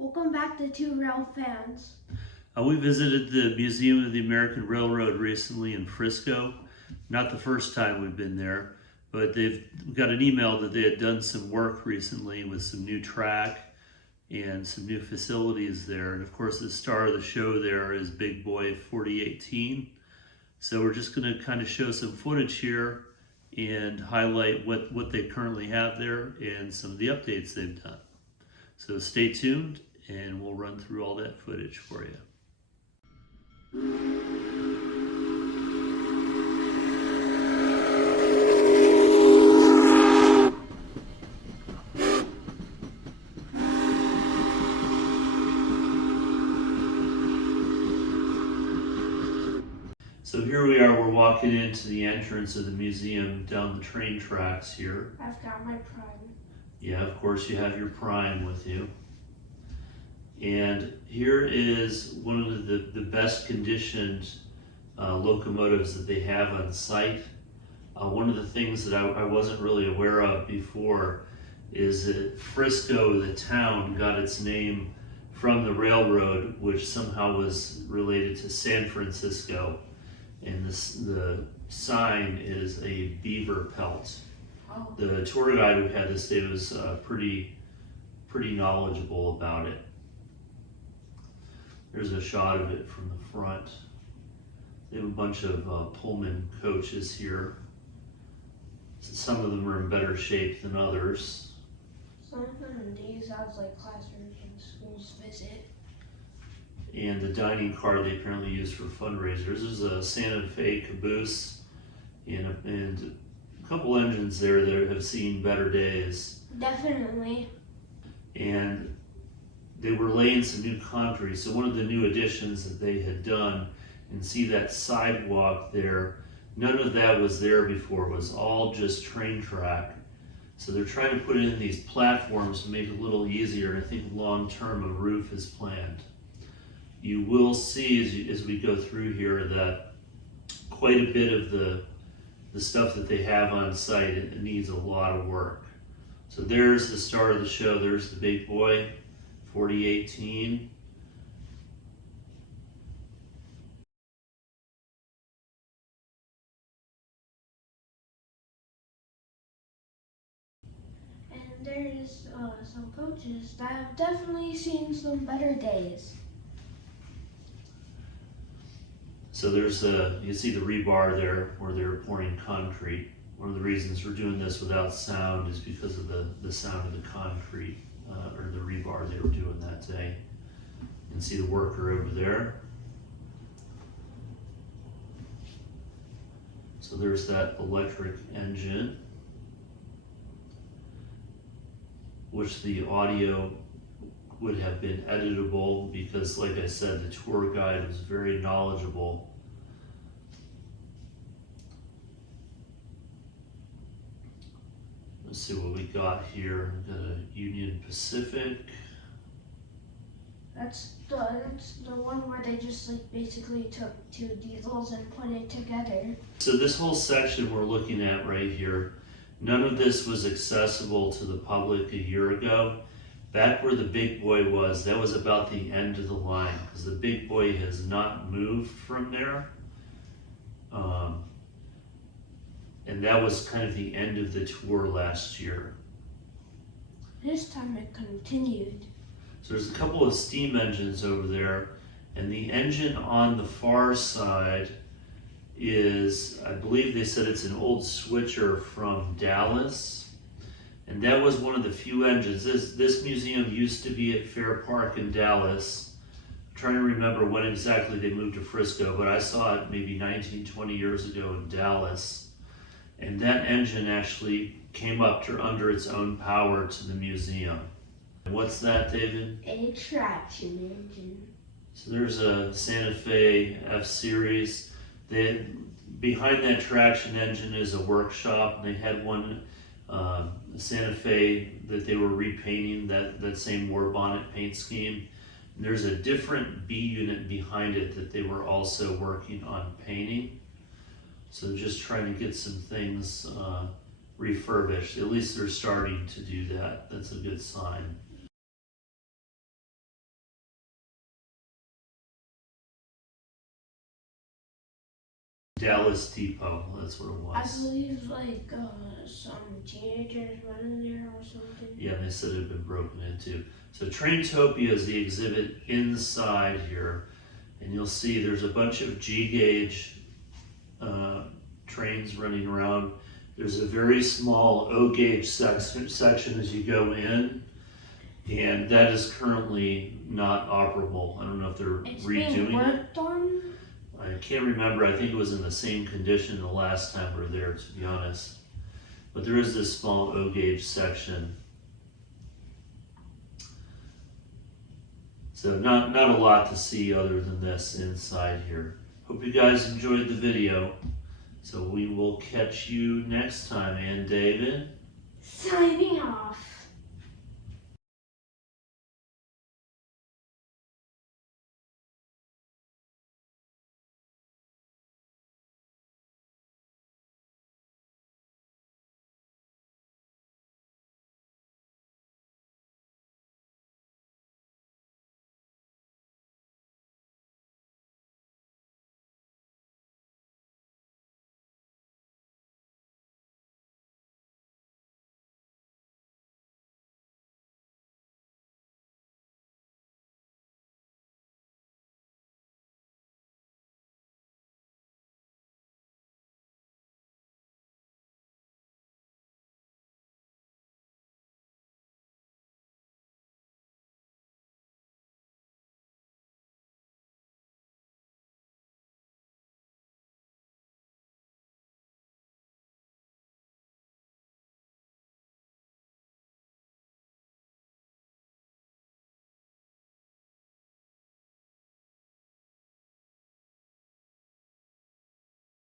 Welcome back to Two Railfans. We visited the Museum of the American Railroad recently in Frisco. Not the first time we've been there, but they've got an email that they had done some work recently with some new track and some new facilities there. And of course, the star of the show there is Big Boy 4018. So we're just going to kind of show some footage here and highlight what they currently have there and some of the updates they've done. So stay tuned and we'll run through all that footage for you. So here we are, we're walking into the entrance of the museum down the train tracks here. I've got my prime. Yeah, of course you have your prime with you. And here is one of the best conditioned locomotives that they have on site. One of the things that I wasn't really aware of before is that Frisco, the town, got its name from the railroad, which somehow was related to San Francisco. And the sign is a beaver pelt. Oh. The tour guide who had this day was pretty knowledgeable about it. There's a shot of it from the front. They have a bunch of Pullman coaches here. Some of them are in better shape than others. Some of them they use as like classrooms when schools visit. And the dining car they apparently use for fundraisers. There's a Santa Fe caboose and a couple engines there that have seen better days. Definitely. And they were laying some new concrete. So one of the new additions that they had done, and see that sidewalk there, none of that was there before. It was all just train track. So they're trying to put in these platforms to make it a little easier. And I think long term a roof is planned. You will see as we go through here that quite a bit of the stuff that they have on site, it needs a lot of work. So there's the star of the show. There's the Big Boy 4018. And there's some coaches that have definitely seen some better days. So there's you see the rebar there where they're pouring concrete. One of the reasons we're doing this without sound is because of the sound of the concrete or the rebar they were doing that day. You can see the worker over there. So there's that electric engine, which the audio would have been editable because, like I said, the tour guide was very knowledgeable. Let's see what we got here. We've got a Union Pacific. That's the one where they just like basically took two diesels and put it together. So this whole section we're looking at right here, none of this was accessible to the public a year ago. Back where the Big Boy was, that was about the end of the line because the Big Boy has not moved from there. And that was kind of the end of the tour last year. This time it continued. So there's a couple of steam engines over there, and the engine on the far side is, I believe they said it's an old switcher from Dallas. And that was one of the few engines. This museum used to be at Fair Park in Dallas. I'm trying to remember when exactly they moved to Frisco, but I saw it maybe 19, 20 years ago in Dallas. And that engine actually came up to under its own power to the museum. And what's that, David? A traction engine. So there's a Santa Fe F-Series. Behind that traction engine is a workshop. They had one Santa Fe that they were repainting, that same war bonnet paint scheme. And there's a different B unit behind it that they were also working on painting. So just trying to get some things refurbished. At least they're starting to do that. That's a good sign. Dallas Depot, that's what it I was. believe like some teenagers went in there or something. Yeah, they said it had been broken into. So Traintopia is the exhibit inside here, and you'll see there's a bunch of G-gauge trains running around. There's a very small O-gauge section as you go in, and that is currently not operable. I don't know if they're It's redoing being it. worked on. I can't remember. I think it was in the same condition the last time we were there, to be honest. But there is this small O-gauge section. So not a lot to see other than this inside here. Hope you guys enjoyed the video. So we will catch you next time. And David? Signing off.